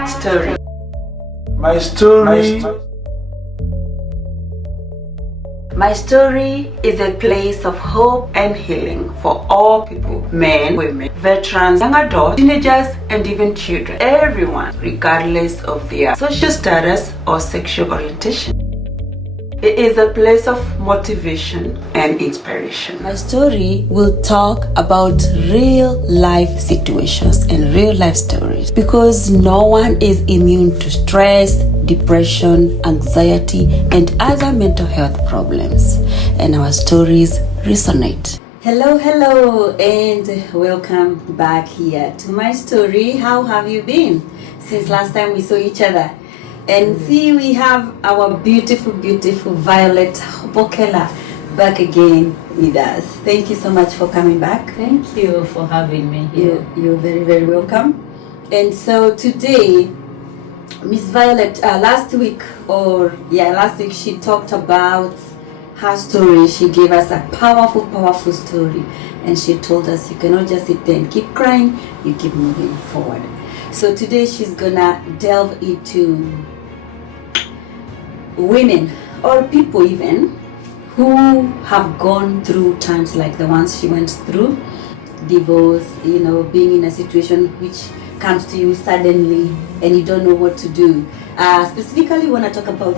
MyStory. MyStory is a place of hope and healing for all people, men, women, veterans, young adults, teenagers, and even children. Everyone, regardless of their social status or sexual orientation. It is a place of motivation and inspiration. MyStory will talk about real life situations and real life stories because no one is immune to stress, depression, anxiety, and other mental health problems. And our stories resonate. Hello, and welcome back here to MyStory. How have you been since last time we saw each other? And see, we have our beautiful Violet Bokela back again with us. Thank you so much for coming back. Thank you for having me here. You're very welcome. And so today, Miss Violet, last week she talked about her story. She gave us a powerful story. And she told us you cannot just sit there and keep crying, you keep moving forward. So today she's gonna delve into women or people even who have gone through times like the ones she went through, divorce, being in a situation which comes to you suddenly and you don't know what to do. Specifically when I talk about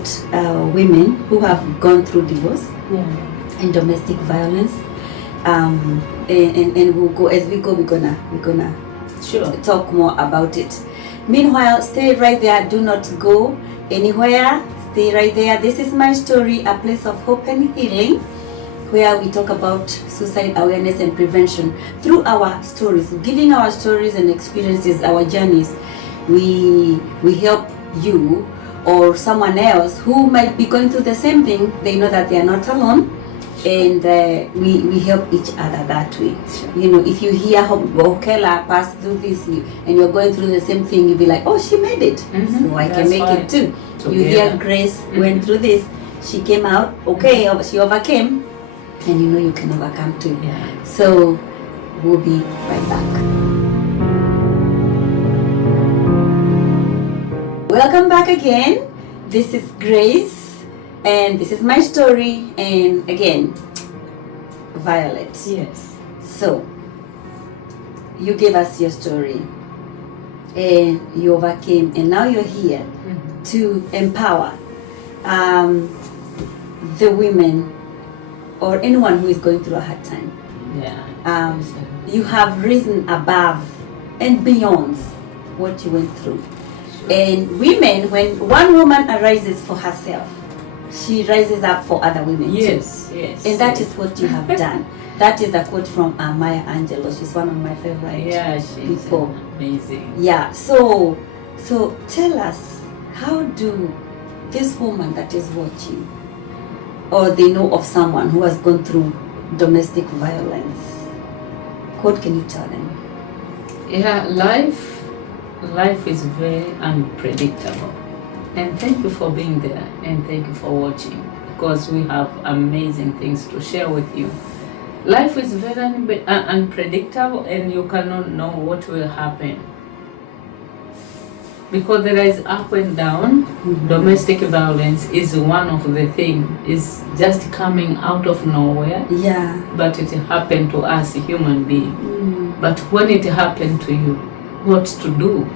women who have gone through divorce and domestic violence, and we'll go as we go. We're gonna talk more about it. Meanwhile, stay right there. Do not go anywhere. Stay right there. This is MyStory, a place of hope and healing, where we talk about suicide awareness and prevention through our stories, giving our stories and experiences, our journeys. We help you or someone else who might be going through the same thing. They know that they are not alone. And we help each other that way. If you hear Bokela pass through this and you're going through the same thing, you'll be like, oh, she made it, so I can make it too. Together. You hear Grace went through this, she came out, she overcame, and you can overcome too. Yeah. So we'll be right back. Welcome back again. This is Grace. And this is MyStory, and again, Violet. Yes. So, you gave us your story, and you overcame, and now you're here to empower the women or anyone who is going through a hard time. Yeah. You have risen above and beyond what you went through. And women, when one woman arises for herself, she rises up for other women yes, too. Yes. And that is what you have done. That is a quote from Maya Angelou. She's one of my favorite people. Amazing. Yeah. So tell us, how do this woman that is watching, or they know of someone who has gone through domestic violence, what can you tell them? Yeah, life is very unpredictable. And thank you for being there, and thank you for watching, because we have amazing things to share with you. Life is very unpredictable, and you cannot know what will happen, because there is up and down. Domestic violence is one of the things, is just coming out of nowhere. Yeah. But it happened to us, human being. But when it happened to you, what to do?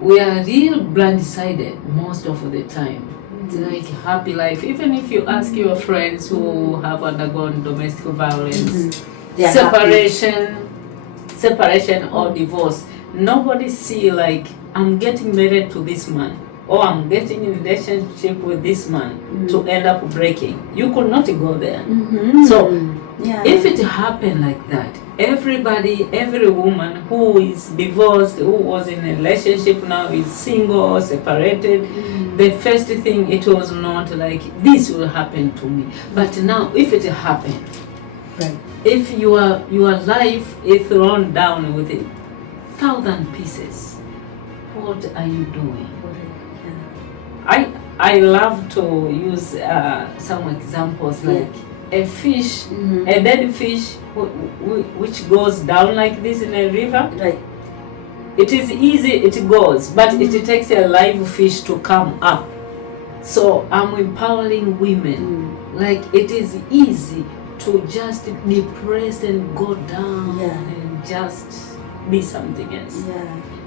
We are real blindsided most of the time. It's like happy life. Even if you ask your friends who have undergone domestic violence, separation or divorce, nobody see like, I'm getting married to this man, or I'm getting in a relationship with this man to end up breaking. You could not go there. So if it happened like that, every woman who is divorced, who was in a relationship, now is single, separated, the first thing, it was not like, this will happen to me. But now, if it happened, if your life is thrown down with 1,000 pieces, what are you doing? I love to use some examples like a fish, a dead fish which goes down like this in a river. Right. It is easy, it goes, but it takes a live fish to come up. So I'm empowering women. Like, it is easy to just depress and go down and just be something else.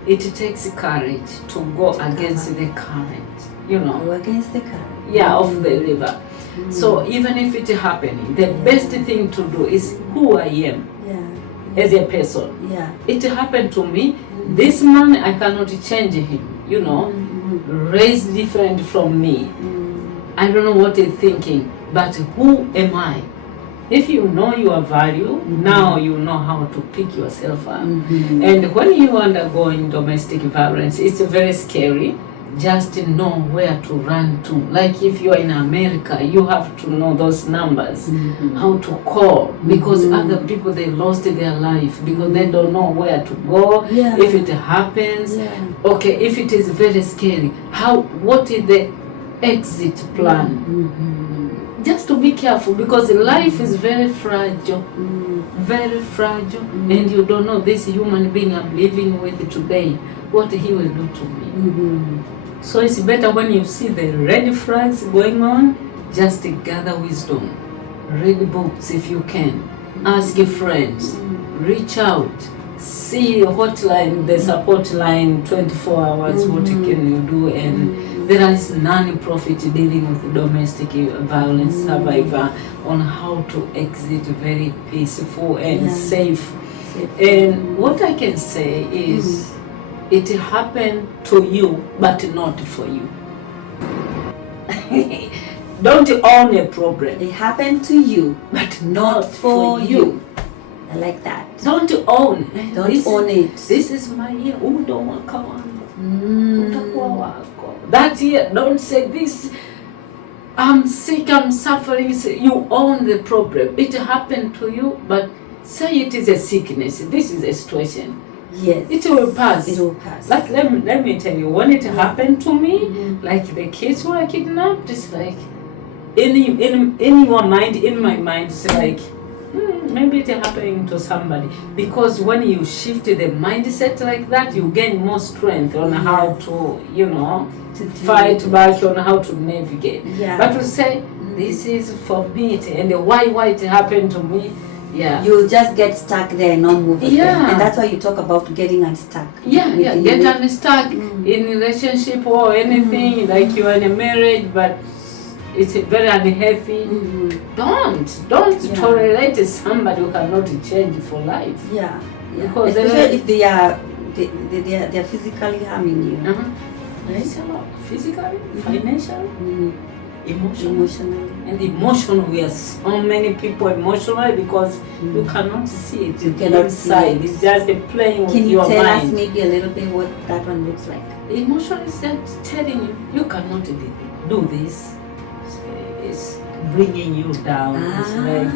It takes courage to go against the current, you know. Go against the current. Yeah, of the river. So even if it's happening, the best thing to do is who I am as a person. It happened to me. This man, I cannot change him, you know. Raised different from me. I don't know what he's thinking, but who am I? If you know your value, now you know how to pick yourself up. And when you are undergoing domestic violence, it's very scary. Just know where to run to. Like if you are in America, you have to know those numbers, how to call, because other people, they lost their life because they don't know where to go. If it happens, okay, if it is very scary, what is the exit plan? Just to be careful, because life is very fragile, and you don't know this human being I'm living with today, what he will do to me. So it's better when you see the red flags going on, just gather wisdom, read books if you can, ask your friends, reach out, see hotline, the support line 24 hours, what can you do, and there is non-profit dealing with domestic violence survivor on how to exit very peaceful and safe. And what I can say is, it happened to you, but not for you. Don't own a problem. It happened to you, but not for you. I like that. Don't own. Don't own it. This is my year. That year, don't say this. I'm sick, I'm suffering. You own the problem. It happened to you, but say it is a sickness. This is a situation. Yes. It will pass. It will pass. Like, let me tell you, when it happened to me, like the kids were kidnapped, it's like, in your mind, in my mind, it's like, maybe it's happening to somebody. Because when you shift the mindset like that, you gain more strength on how to, you know, to fight back, on how to navigate. But to say, this is for me, and why it happened to me, you just get stuck there and not move again. And that's why you talk about getting unstuck. Get unstuck in relationship or anything, like you are in a marriage, but it's very unhealthy. Don't tolerate somebody who cannot change for life. Because especially if they are physically harming you. Right? Physically, financially, emotionally. And emotional, we are so many people emotionally because you cannot see it. You cannot inside. see it. It's just a playing with your mind. Can you tell us maybe a little bit what that one looks like? Emotion is just telling you cannot do this. It's bringing you down. It's like,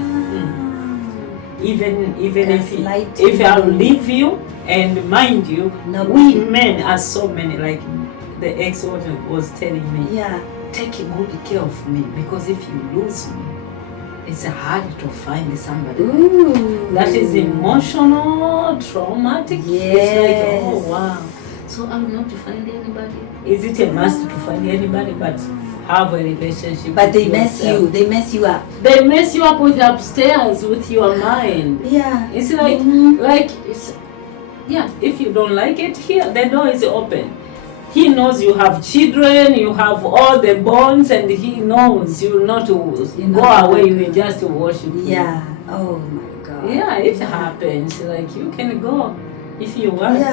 even if I'll leave you, and mind you, we men are so many, like the ex was telling me, take good care of me, because if you lose me, it's hard to find somebody that is emotional, traumatic. It's like, oh wow, so I will not find anybody. Is it a must to find anybody? But have a relationship. But they mess you. They mess you up. They mess you up with upstairs, with your mind. It's like it's if you don't like it, here the door is open. He knows you have children, you have all the bonds, and he knows you will not go away, you will just worship him. Oh my God. It happens. Like, you can go if you want.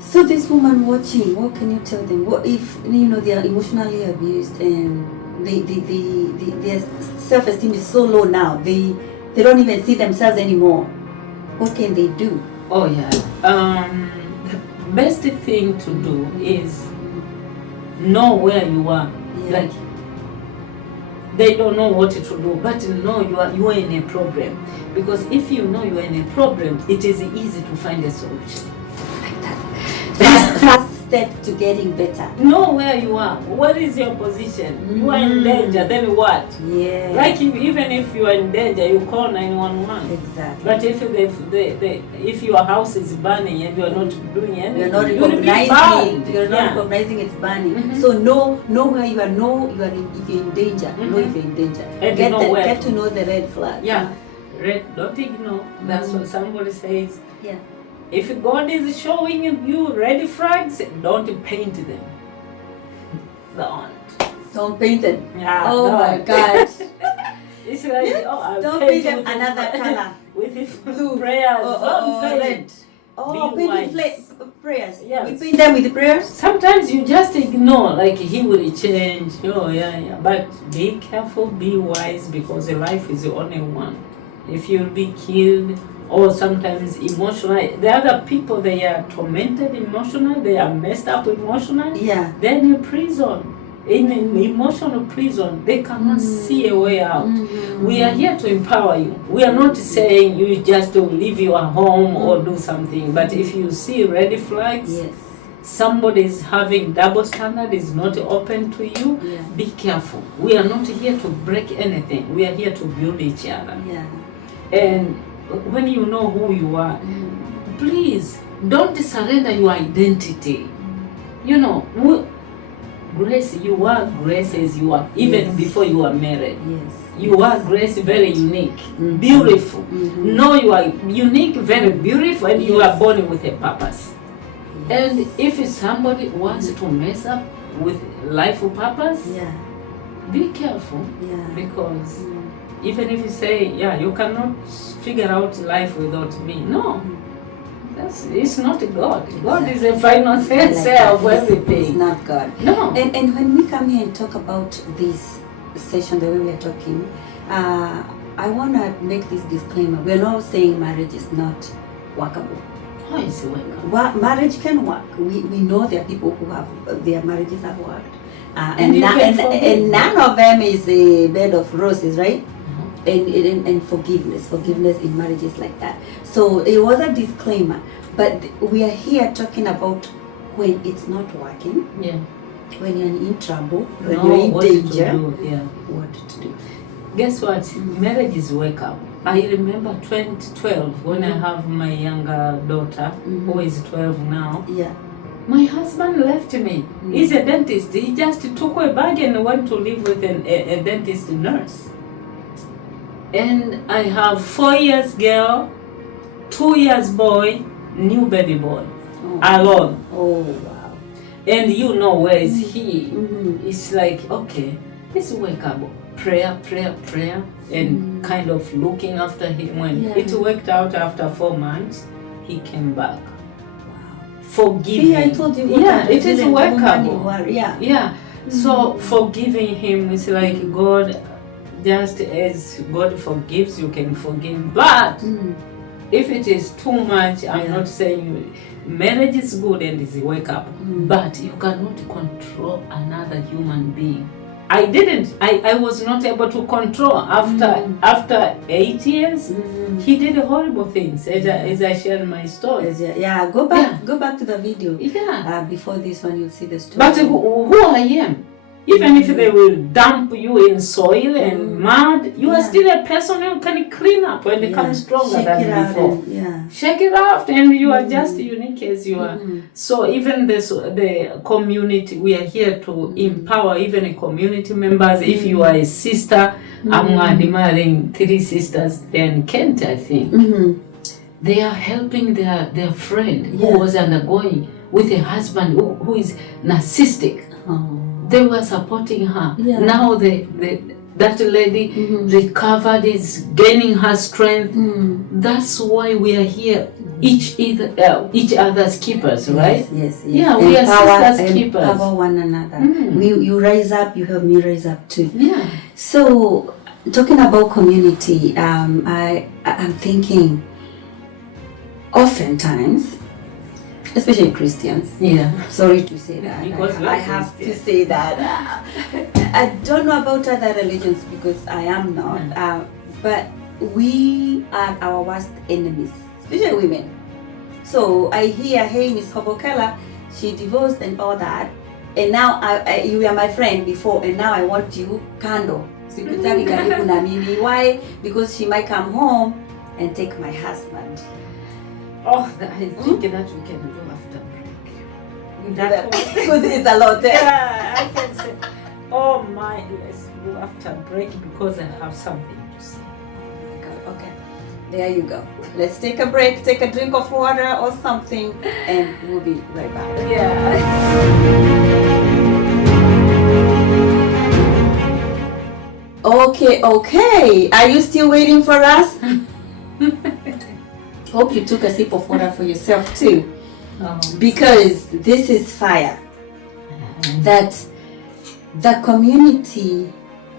So this woman watching, what can you tell them? What if they are emotionally abused and their self-esteem is so low now, they don't even see themselves anymore? What can they do? The best thing to do is know where you are. Like, they don't know what to do, but know you are in a problem. Because if you know you are in a problem, it is easy to find a solution. Like that. Fast step to getting better. Know where you are. What is your position? You are in danger, then what? Yeah. Like even if you are in danger, you call 911. Exactly. But if your house is burning and you are not doing anything, you're not you'll be recognizing. bound. You're not recognizing it's burning. So know where you are. Know you are if you're in danger. Know if you're in danger. And Get to know the red flags. Yeah. Red. Don't ignore. That's what somebody says. Yeah. If God is showing you red flags, don't paint them. Don't paint them. Yeah. Oh my God. It's like don't paint them another color with blue prayers. or red. Paint with prayers. Yes. We paint them with prayers. Sometimes you just ignore, like he will change. Oh yeah. But be careful, be wise, because life is only one. If you'll be killed, or sometimes emotionally, the other people, they are tormented emotionally, they are messed up emotionally. Yeah. Then in prison, in an emotional prison, they cannot see a way out. We are here to empower you. We are not saying you just to leave your home or do something. But if you see red flags, yes, somebody is having double standard, is not open to you, be careful. We are not here to break anything. We are here to build each other. Yeah. And when you know who you are, please don't surrender your identity. You know, Grace, you are Grace as you are, even before you are married. Yes. You are Grace, very unique, beautiful. No, you are unique, very beautiful, and you are born with a purpose. And if somebody wants to mess up with life purpose, be careful, because even if you say, you cannot figure out life without me. No, it's not God. God is the final say of everything. It's not God. No. And when we come here and talk about this session, the way we are talking, I want to make this disclaimer. We are not saying marriage is not workable. How is it workable? Marriage can work. We know there are people who have their marriages have worked. And none of them is a bed of roses, right? And forgiveness in marriages like that. So it was a disclaimer, but we are here talking about when it's not working, when you're in trouble, when you're in danger, what to do. Guess what? Marriage is wake up. I remember 2012 when I have my younger daughter, who is 12 now. Yeah. My husband left me. He's a dentist. He just took a bag and went to live with a dentist nurse. And I have 4 years girl, 2 years boy, new baby boy, alone. Oh wow! And you know where is he? It's like, okay, let's wake up, prayer, and kind of looking after him. When it worked out after 4 months, he came back. Wow! Forgiving. See, I told you. It is workable. Yeah. So forgiving him is like God. Just as God forgives, you can forgive. But if it is too much, I'm not saying marriage is good and it's a wake up, but you cannot control another human being. I was not able to control after 8 years. He did horrible things as I shared my story. Go back to the video. Before this one, you'll see the story. But who I am. Even if they will dump you in soil and mud, you are still a person who can clean up and become stronger than before. Shake it out, and you are just unique as you are. So even the community, we are here to empower even community members. If you are a sister, I'm admiring 3 sisters there in Kent, I think. They are helping their friend who was undergoing with a husband who is narcissistic. They were supporting her. Now that lady recovered, is gaining her strength. That's why we are here, each other's keepers, right? Yes. Yeah, we are sisters keepers. Empower one another. You rise up, you help me rise up too. Yeah. So talking about community, I'm thinking oftentimes, especially Christians. Sorry to say that. I have to say that. I don't know about other religions because I am not. But we are our worst enemies, especially women. So I hear, hey, Miss Hobokela, she divorced and all that, and now you were my friend before, and now I want you kando. Sikutaki karibu na mimi. Why? Because she might come home and take my husband. Oh, I think that we can do after break. Because it's a lot. Yeah, I can say, oh my, let's go after break because I have something to say. Oh my God. Okay, there you go. Let's take a break, take a drink of water or something, and we'll be right back. Yeah. Okay. Are you still waiting for us? Hope you took a sip of water for yourself too. Because this is fire. That the community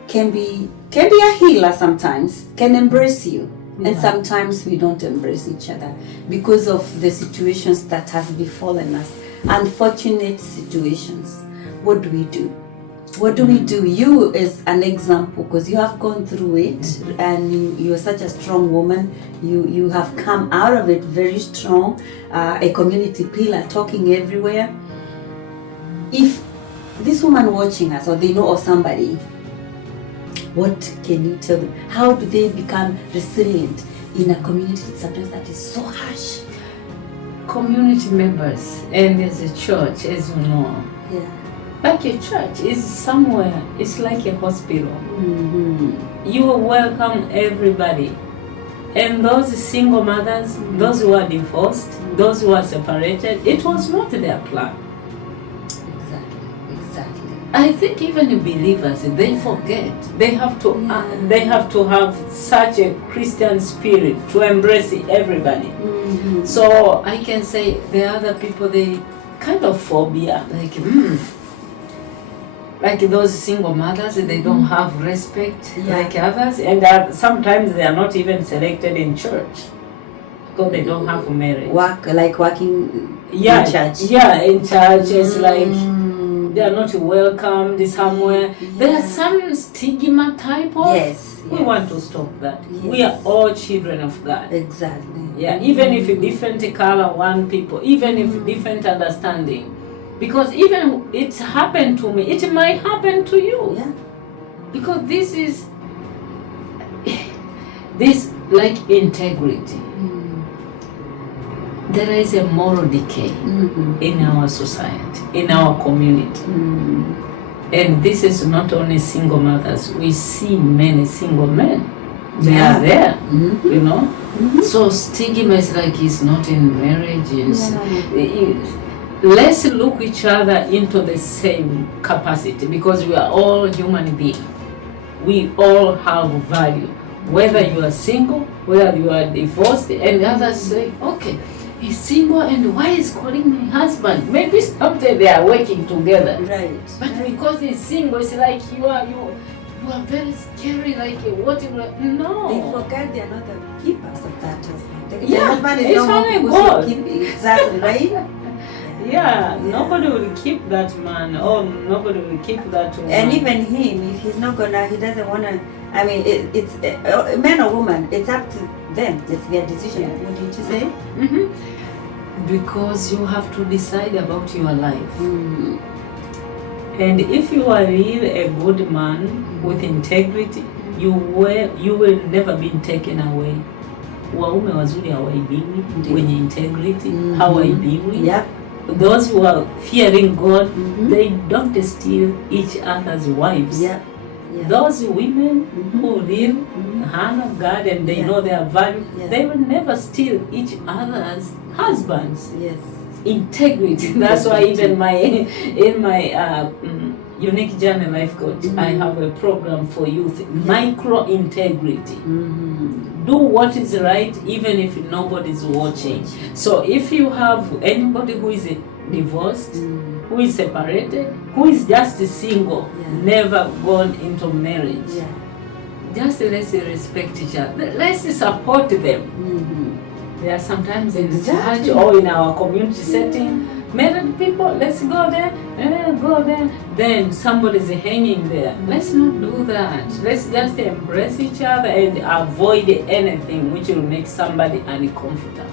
can be a healer sometimes, can embrace you. And sometimes we don't embrace each other because of the situations that has befallen us. Unfortunate situations. What do we do? What do we do? You is an example because you have gone through it and you're such a strong woman. You have come out of it very strong, a community pillar, talking everywhere. If this woman watching us or they know of somebody, what can you tell them? How do they become resilient in a community sometimes that is so harsh? Community members and as a church, as you know. Yeah. Like a church is somewhere, it's like a hospital. Mm-hmm. You welcome everybody. And those single mothers, those who are divorced, those who are separated, it was not their plan. Exactly. I think even believers, they forget. They have to have such a Christian spirit to embrace everybody. Mm-hmm. So I can say the other people, they kind of phobia, like those single mothers, they don't have respect like others, and sometimes they are not even selected in church because they don't have marriage. Working in church. Yeah, in church, it's like they are not welcomed somewhere. There are some stigma type of. We want to stop that. We are all children of God. Exactly. Yeah, even if different color, one people, even if different understanding. Because even it happened to me, it might happen to you. Yeah. Because this is like integrity. There is a moral decay in our society, in our community. And this is not only single mothers. We see many single men. They are there, you know. So stigma is like it's not in marriage. Let's look each other into the same capacity because we are all human beings. We all have value. Whether you are single, whether you are divorced, and others say, okay, he's single and why is calling my husband? Maybe someday they are working together. Right. But because he's single, it's like you are very scary, like what no. They forget they are not the keepers of that husband. The husband is it's not only supposed God. to keep it. Exactly, right? Nobody will keep that man, or nobody will keep that woman. And even him, if he's not gonna, he doesn't wanna. I mean, it's man or woman. It's up to them. It's their decision. What did you say? Because you have to decide about your life. And if you are really a good man with integrity, you will never be taken away. Waume wazuri hawaibiwi, wenye integrity hawaibiwi. Those who are fearing God, they don't steal each other's wives. Those women who live honor God and they know their value, they will never steal each other's husbands. Integrity. That's why even in my Unique Journey Life Coach, I have a program for youth, micro integrity. Do what is right even if nobody's watching. So if you have anybody who is divorced, who is separated, who is just single, never gone into marriage, just let's respect each other. Let's support them. There are sometimes in the church or in our community setting, married people, let's go there, go there. Then somebody's hanging there. Let's not do that. Let's just embrace each other and avoid anything which will make somebody uncomfortable.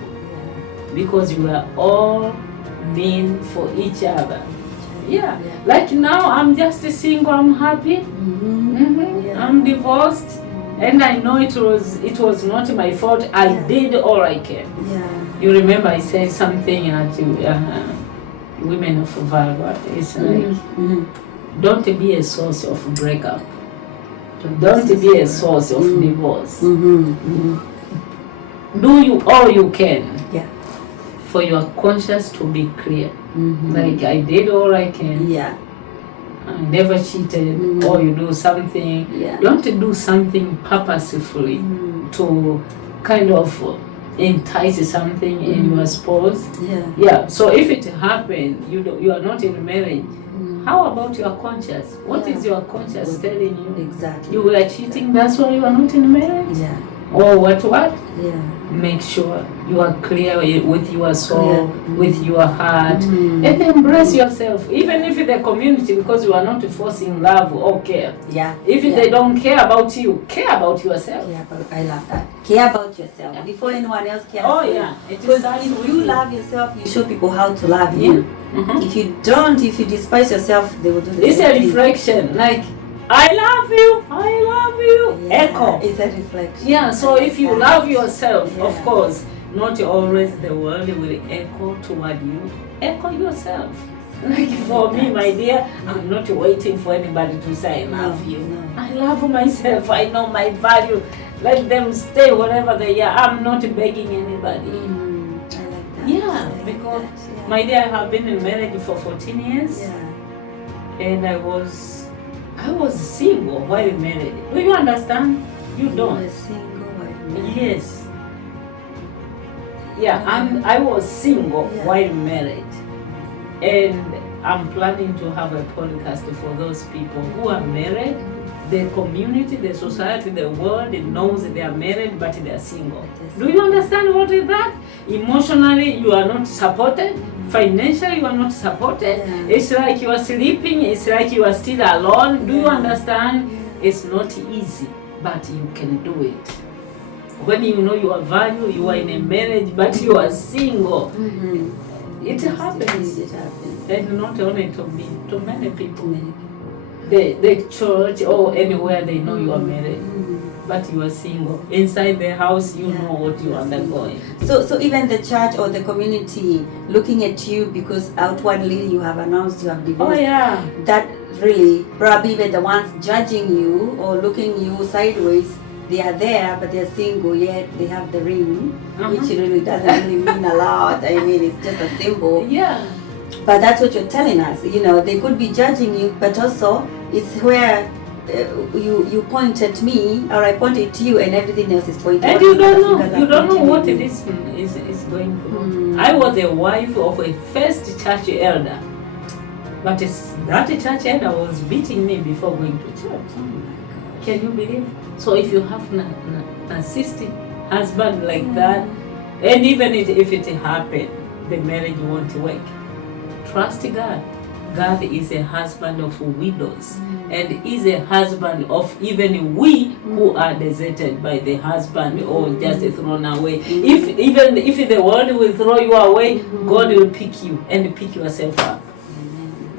Because we are all mean for each other. Yeah. Like now I'm just single, I'm happy. Yeah. I'm divorced, and I know it was not my fault. I did all I can. Yeah. You remember I said something at Women of Valor. It's like, don't be a source of breakup. Don't be a source of divorce. Do you all you can for your conscience to be clear. Like I did all I can. Yeah. I never cheated, or you do something. Don't do something purposefully to kind of entice something in your spouse. So if it happened, you are not in marriage. How about your conscience? What is your conscience telling you? Exactly. You were cheating, that's why you are not in marriage? Yeah. Or what? Yeah. Make sure you are clear with your soul, with your heart, and embrace yourself. Even if the community, because you are not forcing love or care. Yeah. If they don't care about you, care about yourself. Yeah, I love that. Care about yourself before anyone else cares. Oh, for you. yeah. Because if you love yourself, you show people how to love you. If you don't, if you despise yourself, they will do the same It's a thing. reflection. Like, I love you, I love you. Echo. It's a reflection. Yeah, so if you love yourself, of Yeah. course, not always the world will echo toward you. Echo yourself. Like for me, my dear, I'm not waiting for anybody to say I love you. No. I love myself. I know my value. Let them stay wherever they are. I'm not begging anybody. I like that. Yeah, I like because that. my dear, I have been in marriage for 14 years, and I was single while married. Do you understand? You don't. You were single while married. Yes. Yeah, I was single while married, and I'm planning to have a podcast for those people who are married. The community, the society, the world knows they are married but they are single. Do you understand what is that? Emotionally, you are not supported. Financially, you are not supported. It's like you are sleeping. It's like you are still alone. Do you understand? It's not easy, but you can do it. When you know your value, you are in a marriage, but you are single. It happens. It happens. And not only to me, to many people. The church or anywhere they know you are married, but you are single. Inside the house, you know what you are undergoing. So even the church or the community looking at you because outwardly you have announced you have divorced. Oh yeah. That really, probably even the ones judging you or looking you sideways, they are there, but they're single, yet they have the ring, which really doesn't really mean a lot. I mean, it's just a symbol. Yeah. But that's what you're telling us. You know, they could be judging you, but also it's where you point at me or I point at you, and everything else is pointing. And you don't know what this is going through. I was a wife of a first church elder, but that church elder was beating me before going to church. Can you believe? So if you have a narcissistic husband like that, and even if it happened, the marriage won't work. Trust God. God is a husband of widows, and is a husband of even we who are deserted by the husband or just thrown away. If the world will throw you away, God will pick you and pick yourself up.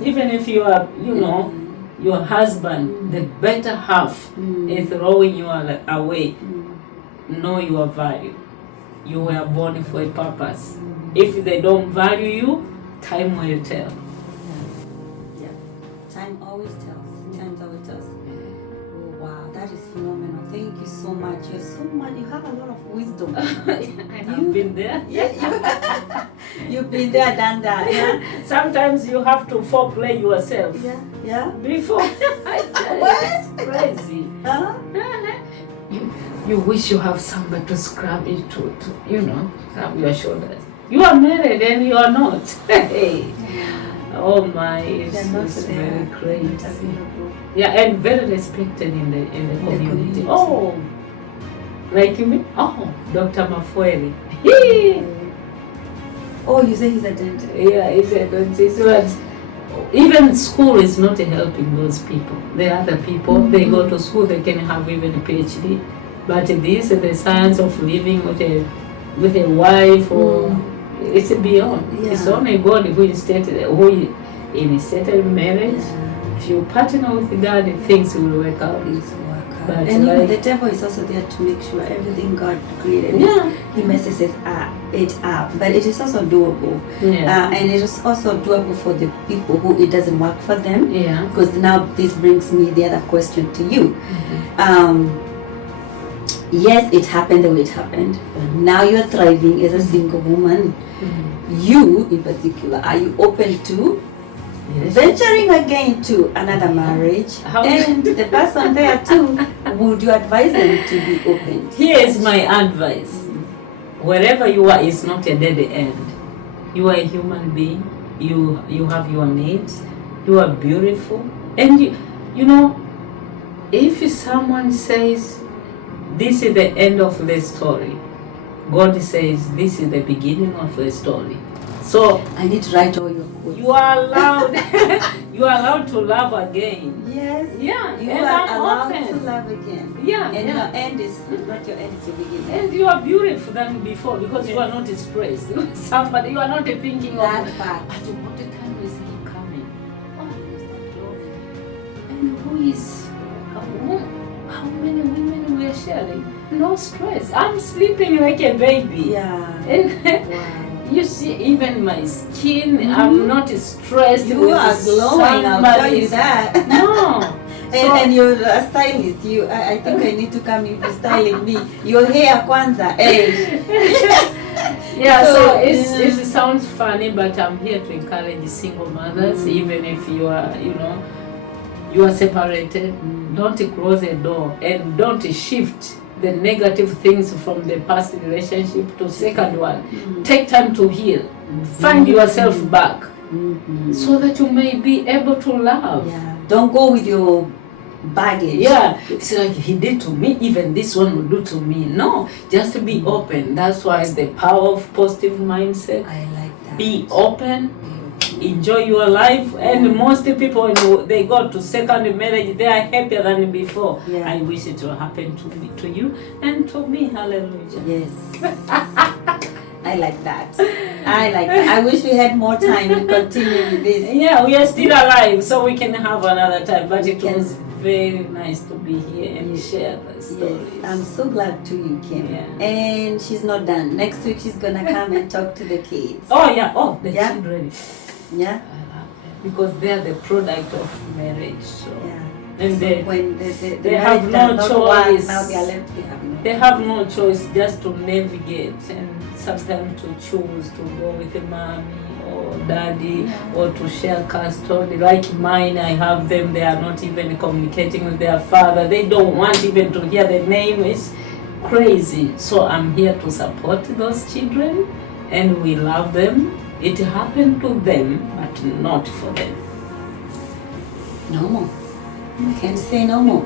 Even if you are, your husband, the better half, is throwing you away, know your value. You were born for a purpose. If they don't value you, time will tell. Yeah. Time always tells. Time always tells. Oh wow, that is phenomenal. Thank you so much. You're so much. You have a lot of wisdom. I've been there. Yeah. You've been there, done that. Yeah. Sometimes you have to foreplay yourself. Yeah. Before. It's crazy. You wish you have somebody to scrub it to scrub your shoulders. You are married and you are not. Hey. Oh my, it's very crazy. Yeah, and very respected in the community. Oh, like you mean? Oh, Dr. Mafueli. Oh, you say he's a dentist? Yeah, he's a dentist. But even school is not helping those people. The other people, they go to school, they can have even a PhD. But this is the science of living with a wife or It's beyond. Yeah. It's only God who initiated marriage. Yeah. If you partner with God, things will work out. It's work out. But And you know, like- the devil is also there to make sure everything God created, Yeah. he messes it up. But it is also doable. Yeah. And it is also doable for the people who it doesn't work for them. Yeah. Because now this brings me the other question to you. Yes, it happened the way it happened. Now you're thriving as a single woman. You, in particular, are you open to Yes. venturing again to another marriage? How- And the person there too, would you advise them to be open? Here is my advice. Wherever you are is not a dead end. You are a human being. You have your needs. You are beautiful. And you know, if someone says this is the end of the story, God says this is the beginning of the story. So I need to write all your quotes. you are allowed you are allowed to love again. Yes. Yeah. You and are I'm allowed open. to love again. Yeah. And yeah. your end is not your end, it's your beginning. And you are beautiful than before because you are not stressed. Somebody, you are not thinking That of part. at what time is he coming? Oh, is that love? And who is? How many women we are sharing? No stress. I'm sleeping like a baby. Yeah. And Wow. you see, even my skin, I'm not stressed. You with are glowing, I'll tell you somebody's- that. No. And you're a stylist. I think I need to come in to styling me. Your hair kwanza. Hey. Yeah, So, so yeah. it sounds funny, but I'm here to encourage single mothers, even if you are, you are separated. Don't close a door and don't shift the negative things from the past relationship to second one. Take time to heal. Find yourself back so that you may be able to love. Yeah. Don't go with your baggage. Yeah, it's like he did to me, even this one will do to me. No, just be open. That's why the power of positive mindset. I like that. Be open, enjoy your life, and most people when they go to second marriage, they are happier than before. Yeah. I wish it will happen to you and to me. Hallelujah. Yes. I like that. I like that. I wish we had more time to continue with this. Yeah, we are still alive, so we can have another time. But it can. was very nice to be here and share the stories. Yes, I'm so glad too you came. Yeah. And she's not done. Next week she's gonna come and talk to the kids. Oh yeah, oh the Yeah. children. Yeah? I love them because they are the product of marriage. So Yeah. and So they when the they have marriage no does not work, choice. now they are left, they have no choice just to navigate and sometimes to choose to go with a mommy or daddy or to share custody. Like mine, I have them, they are not even communicating with their father. They don't want even to hear the name. It's crazy. So I'm here to support those children and we love them. It happened to them, but not for them. No more. Can't say no more.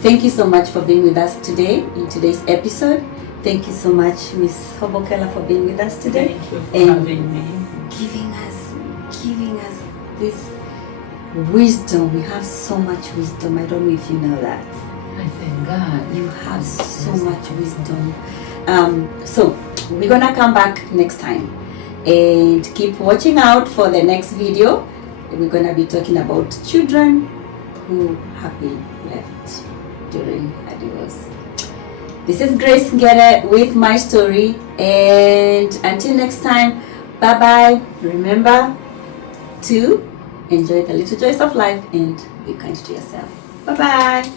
Thank you so much for being with us today in today's episode. Thank you so much, Miss Hobokela, for being with us today. Thank you for And having me. giving us this wisdom. You have so much wisdom. I don't know if you know that. I thank God. You have so much wisdom. So we're gonna come back next time and keep watching out for the next video. We're gonna be talking about children who have been left during a divorce. This is Grace Ngere with MyStory, and until next time, bye bye. Remember to enjoy the little joys of life and be kind to yourself. Bye bye.